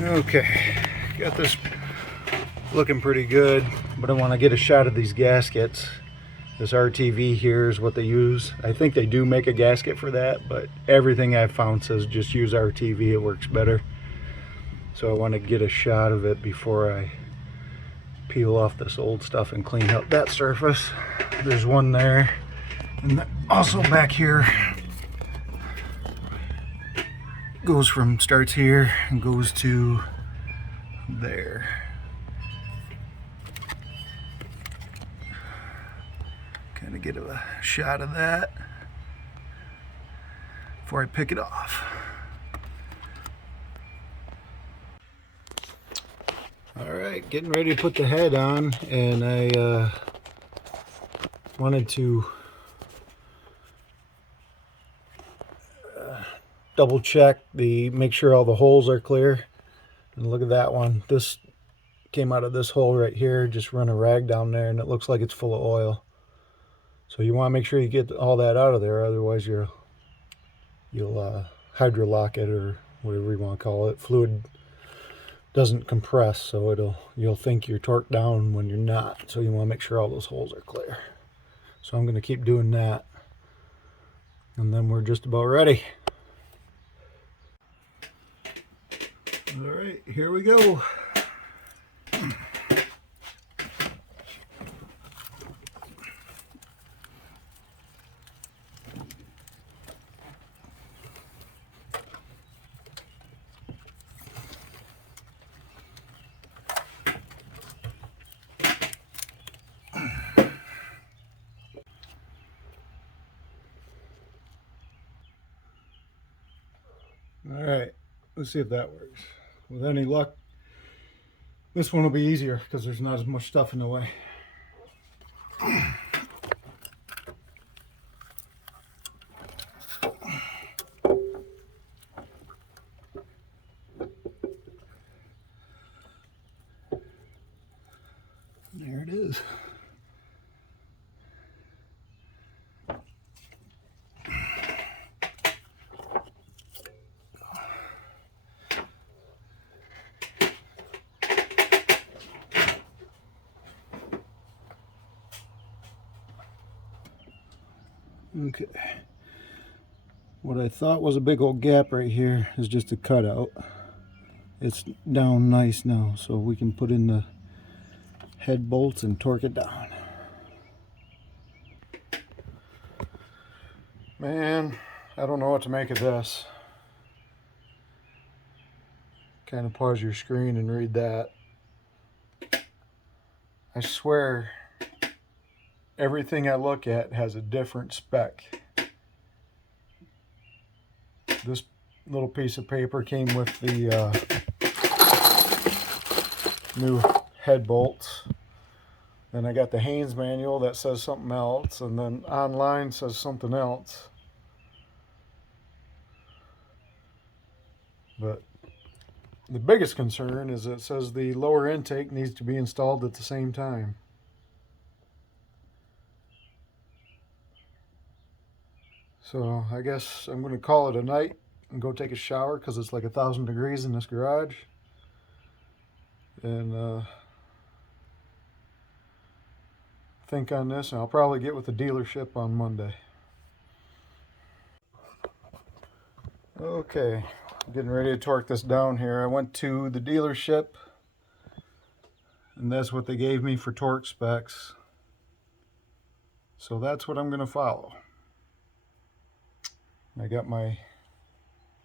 Okay, got this looking pretty good, but I want to get a shot of these gaskets. This RTV here is what they use. I think they do make a gasket for that, but everything I've found says just use RTV, it works better. So I want to get a shot of it before I peel off this old stuff and clean up that surface. There's one there, and also back here starts here and goes to there. Kind of get a shot of that before I pick it off. All right, getting ready to put the head on, and I wanted to double check make sure all the holes are clear. And look at that one. This came out of this hole right here. Just run a rag down there, and it looks like it's full of oil. So you want to make sure you get all that out of there, otherwise you'll hydrolock it, or whatever you want to call it. Fluid doesn't compress, so you'll think you're torqued down when you're not. So you want to make sure all those holes are clear. So I'm going to keep doing that, and then we're just about ready. All right, here we go. All right, let's see if that works. With any luck, this one will be easier because there's not as much stuff in the way. There it is. Okay. What I thought was a big old gap right here is just a cutout. It's down nice now, so we can put in the head bolts and torque it down. Man, I don't know what to make of this. Kind of pause your screen and read that. I swear everything I look at has a different spec. This little piece of paper came with the new head bolts. Then I got the Haynes manual that says something else, and then online says something else. But the biggest concern is it says the lower intake needs to be installed at the same time. So I guess I'm going to call it a night and go take a shower because it's like 1,000 degrees in this garage. And think on this, and I'll probably get with the dealership on Monday. Okay, getting ready to torque this down here. I went to the dealership, and that's what they gave me for torque specs. So that's what I'm going to follow. I got my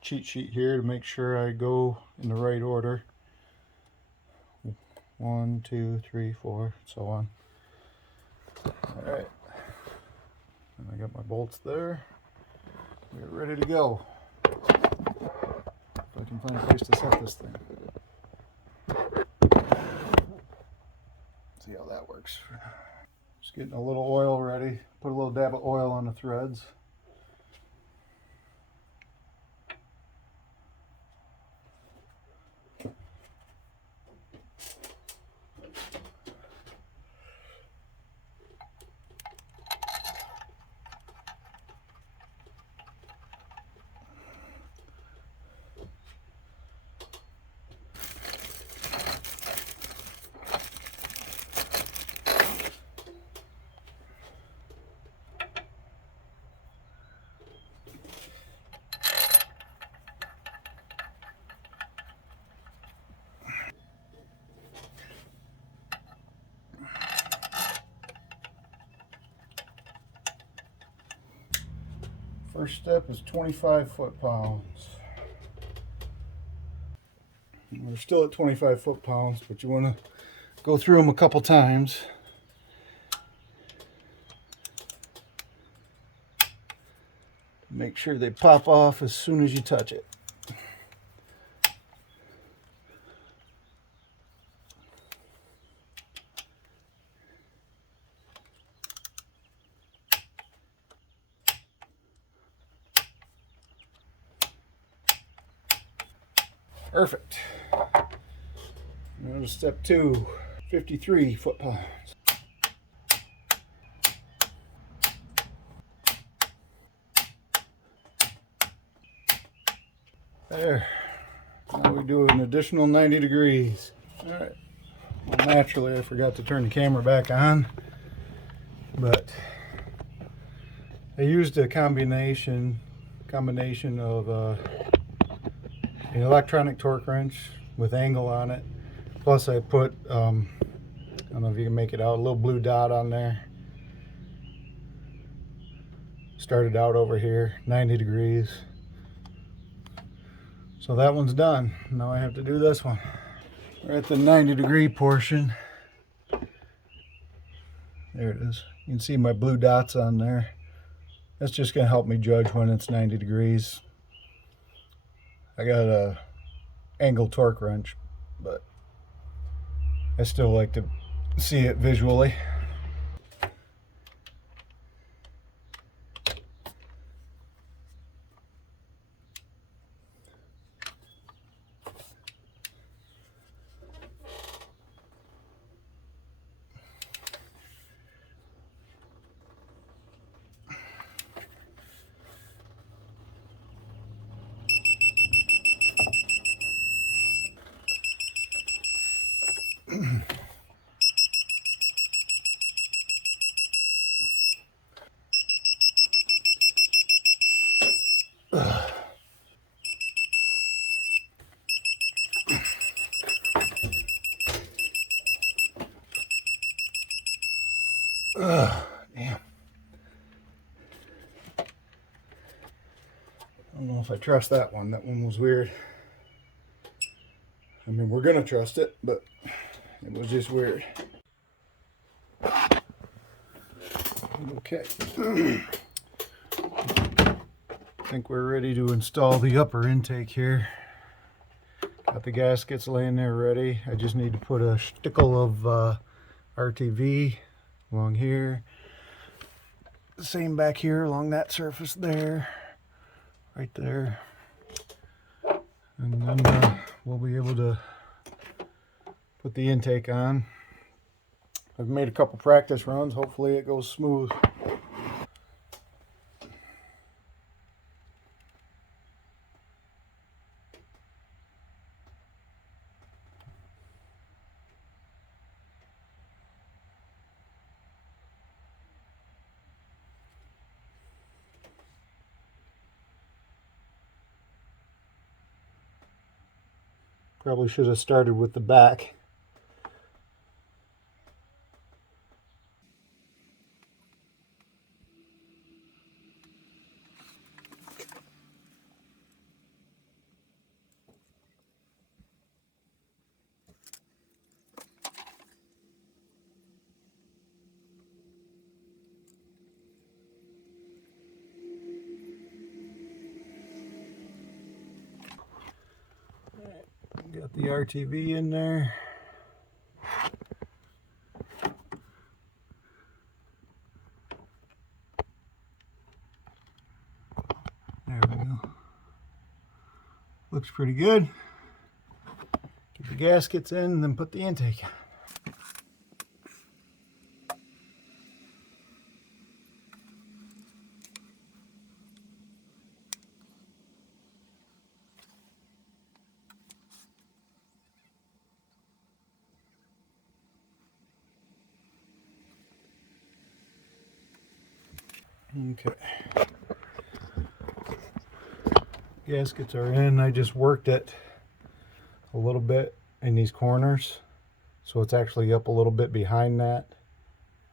cheat sheet here to make sure I go in the right order. 1, 2, 3, 4, so on. All right, and I got my bolts there. We're ready to go. If I can find a place to set this thing. See how that works. Just getting a little oil ready. Put a little dab of oil on the threads. First step is 25 foot-pounds. We're still at 25 foot-pounds, but you want to go through them a couple times. Make sure they pop off as soon as you touch it. Perfect. Now to step 2, 53 foot-pounds. There. Now we do an additional 90 degrees. All right. Well, naturally, I forgot to turn the camera back on, but I used a combination of an electronic torque wrench with angle on it. Plus, I put I don't know if you can make it out, a little blue dot on there. Started out over here, 90 degrees. So that one's done. Now I have to do this one. We're at the 90-degree portion. There it is. You can see my blue dots on there. That's just going to help me judge when it's 90 degrees. I got a angle torque wrench, but I still like to see it visually. Damn. I don't know if I trust that one. That one was weird. I mean, we're gonna trust it, but it was just weird. Okay. I think we're ready to install the upper intake here. Got the gaskets laying there ready. I just need to put a stickle of RTV along here. Same back here along that surface there. Right there. And then we'll be able to put the intake on. I've made a couple practice runs. Hopefully it goes smooth. Probably should have started with the back. Got the RTV in there. There we go. Looks pretty good. Get the gaskets in and then put the intake on. Okay. Gaskets are in. I just worked it a little bit in these corners, so it's actually up a little bit behind that,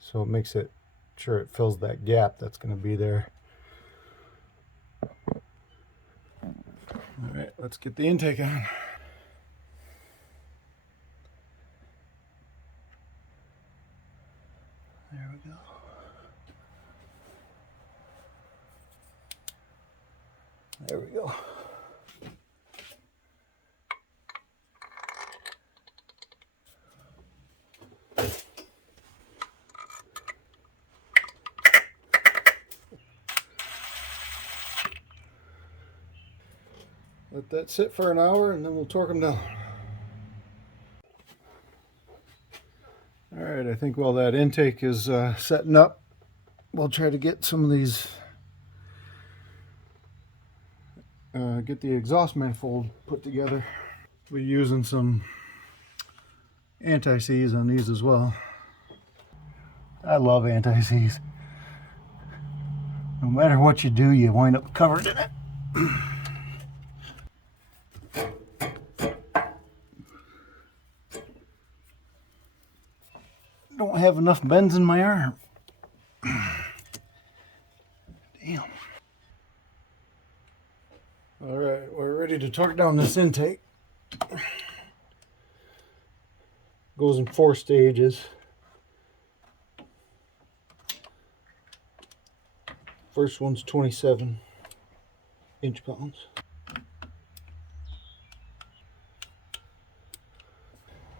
so it makes it sure it fills that gap that's going to be there. let's get the intake on. There we go. There we go. Let that sit for an hour and then we'll torque them down. Alright, I think while that intake is setting up, we'll try to get some of these, get the exhaust manifold put together. We're using some anti-seize on these as well. I love anti-seize. No matter what you do, you wind up covered in it. Don't have enough bends in my arm. Damn. Alright, we're ready to torque down this intake. Goes in 4 stages. First one's 27 inch-pounds.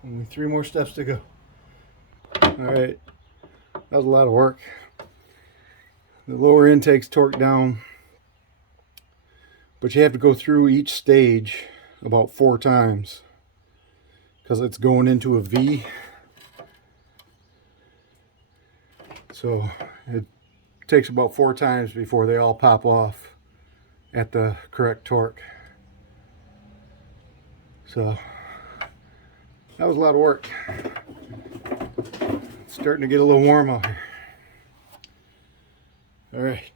Only 3 more steps to go. Alright, that was a lot of work. The lower intake's torqued down, but you have to go through each stage about 4 times because it's going into a V. So it takes about 4 times before they all pop off at the correct torque. So that was a lot of work. It's starting to get a little warm out here. Alright,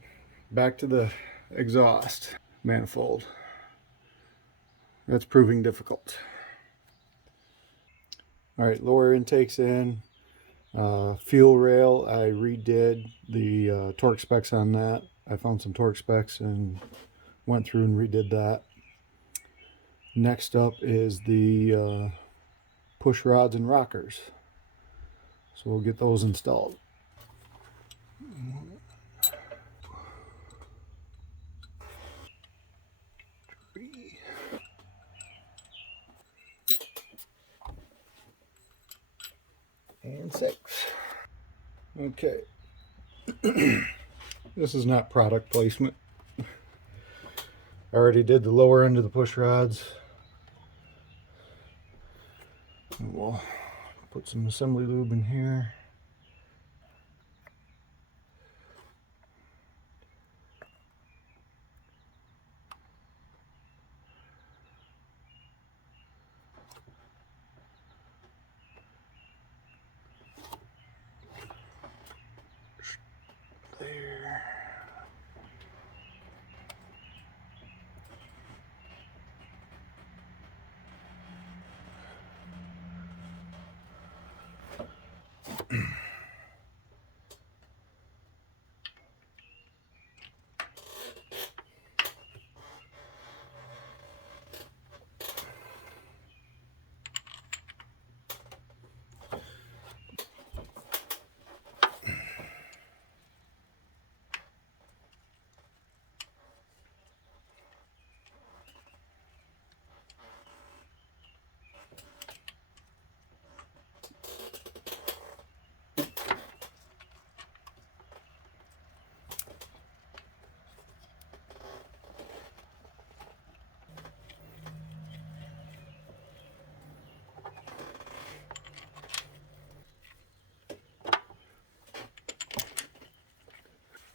back to the exhaust manifold. That's proving difficult. Alright, lower intakes in. Fuel rail, I redid the torque specs on that. I found some torque specs and went through and redid that. Next up is the push rods and rockers. So we'll get those installed. And 6. Okay. This is not product placement. I already did the lower end of the push rods. And we'll put some assembly lube in here. There.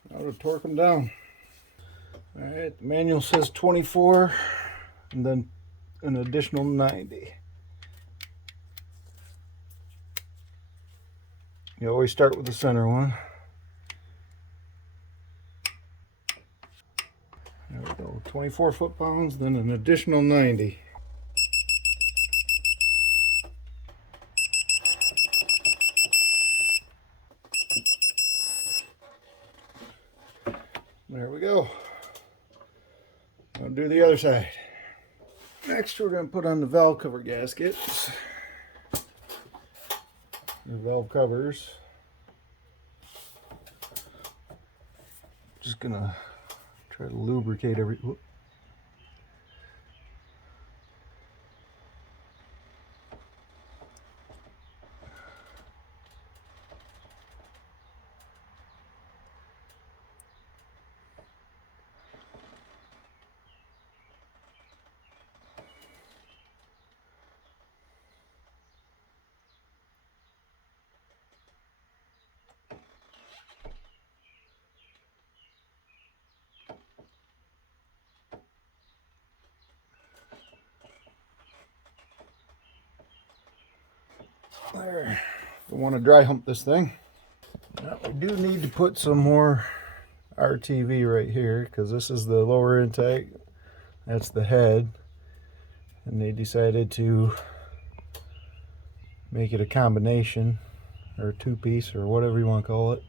Now to torque them down. Alright, the manual says 24 and then an additional 90. You always start with the center one. There we go, 24 foot-pounds, then an additional 90. There we go. I'll do the other side. Next, we're going to put on the valve cover gaskets. The valve covers. Just going to try to lubricate every. Whoop. There. Don't want to dry hump this thing. Now, we do need to put some more RTV right here because this is the lower intake. That's the head. And they decided to make it a combination or a two-piece or whatever you want to call it.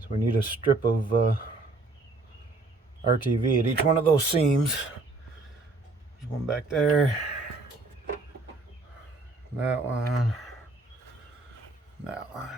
So we need a strip of RTV at each one of those seams. There's one back there. That one. That one.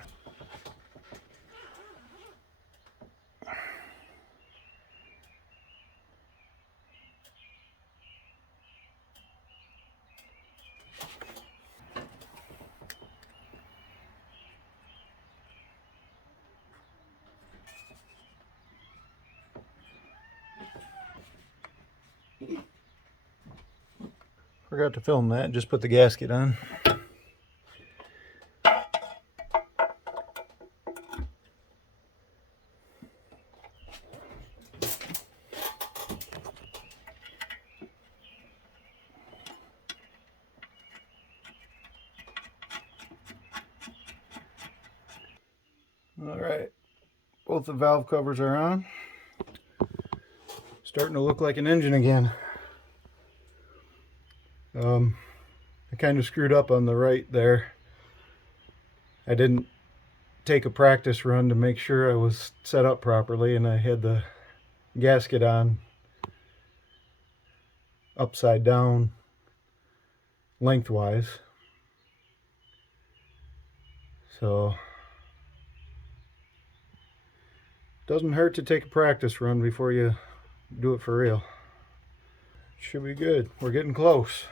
Forgot to film that, just put the gasket on. All right, both the valve covers are on. Starting to look like an engine again. I kind of screwed up on the right there. I didn't take a practice run to make sure I was set up properly, and I had the gasket on upside down lengthwise. So doesn't hurt to take a practice run before you do it for real. Should be good. We're getting close.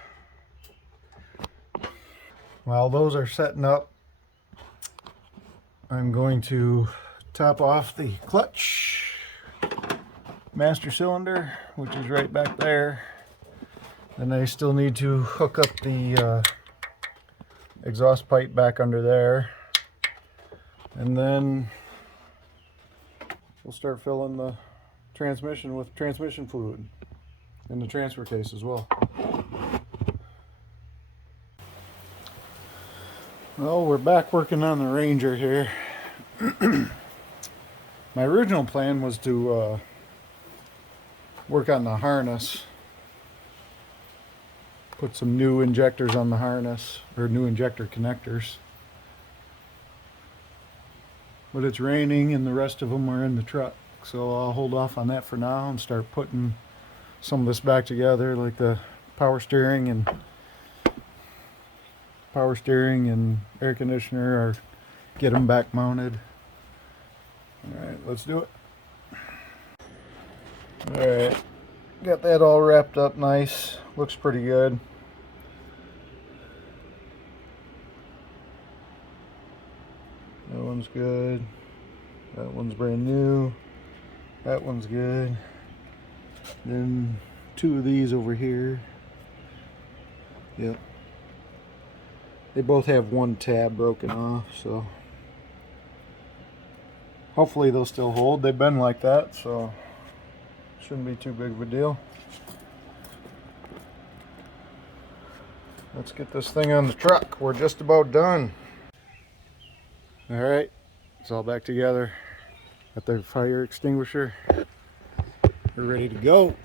While those are setting up, I'm going to top off the clutch master cylinder, which is right back there. Then I still need to hook up the exhaust pipe back under there. And then we'll start filling the transmission with transmission fluid in the transfer case as well. Well, we're back working on the Ranger here. My original plan was to work on the harness, put some new injectors on the harness, or new injector connectors. But it's raining and the rest of them are in the truck, so I'll hold off on that for now and start putting some of this back together, like the power steering and air conditioner, or get them back mounted. Alright, let's do it. Alright, got that all wrapped up nice. Looks pretty good. That one's good. That one's brand new. That one's good. Then two of these over here. Yep. They both have one tab broken off, so hopefully they'll still hold. They've been like that, so shouldn't be too big of a deal. Let's get this thing on the truck. We're just about done. Alright, it's all back together. Got the fire extinguisher. We're ready to go.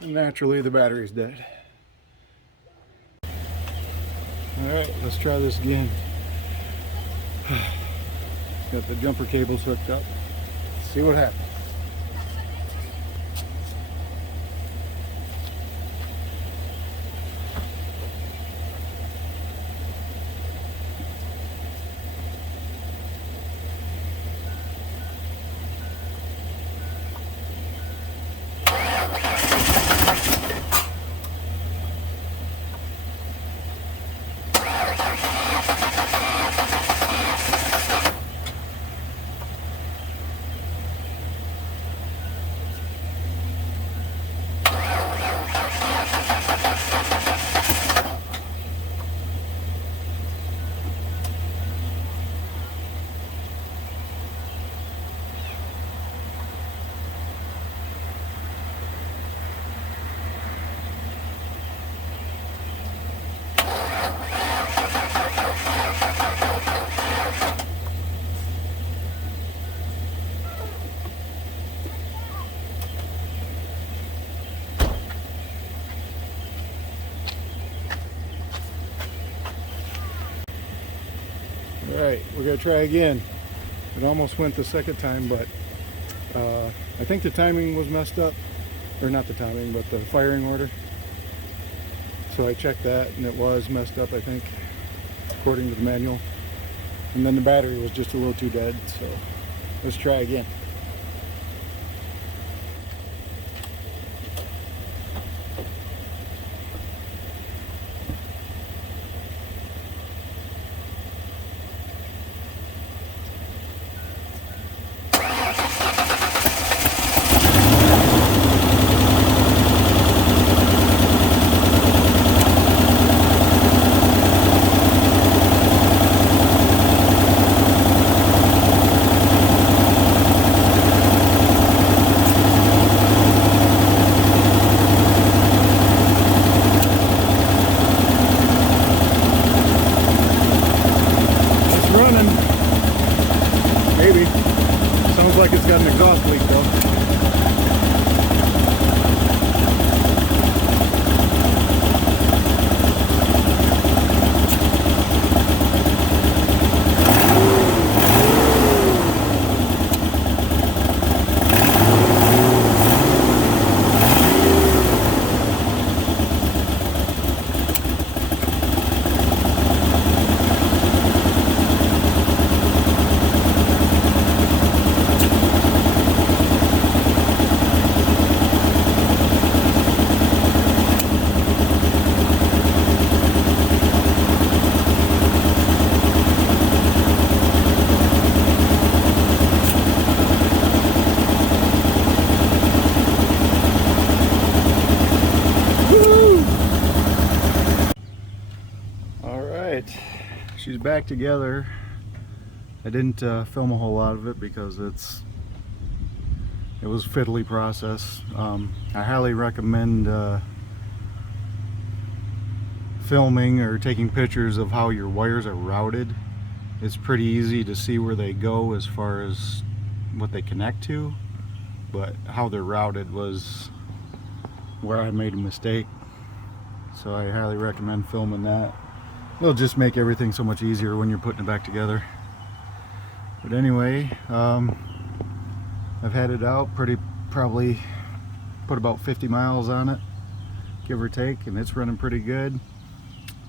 And naturally the battery's dead. Alright, let's try this again. Got the jumper cables hooked up. Let's see what happens. Alright, we're going to try again. It almost went the second time, but I think the timing was messed up. Or not the timing, but the firing order. So I checked that and it was messed up, I think, according to the manual. And then the battery was just a little too dead, so let's try again. Maybe. Sounds like it's got an exhaust leak though. She's back together. I didn't film a whole lot of it because it was fiddly process. I highly recommend filming or taking pictures of how your wires are routed. It's pretty easy to see where they go as far as what they connect to, but how they're routed was where I made a mistake. So I highly recommend filming that. It'll just make everything so much easier when you're putting it back together. But anyway, I've had it out probably put about 50 miles on it, give or take, and it's running pretty good.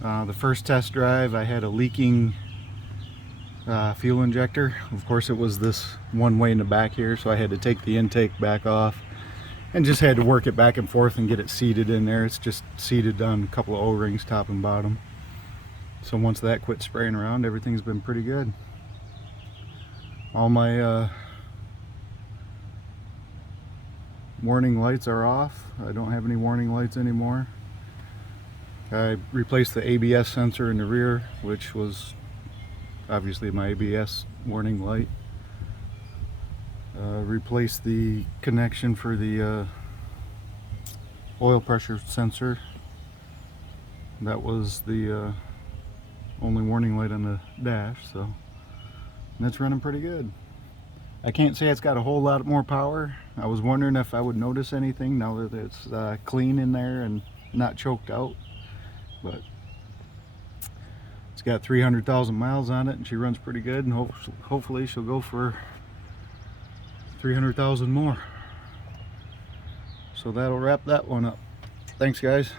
The first test drive I had a leaking fuel injector. Of course it was this one way in the back here, so I had to take the intake back off and just had to work it back and forth and get it seated in there. It's just seated on a couple of O-rings top and bottom. So once that quit spraying around, everything's been pretty good. All my warning lights are off. I don't have any warning lights anymore. I replaced the ABS sensor in the rear, which was obviously my ABS warning light. Replaced the connection for the oil pressure sensor. That was the only warning light on the dash, so that's running pretty good. I can't say it's got a whole lot more power. I was wondering if I would notice anything now that it's clean in there and not choked out. But it's got 300,000 miles on it, and she runs pretty good, and hopefully she'll go for 300,000 more. So that'll wrap that one up. Thanks, guys.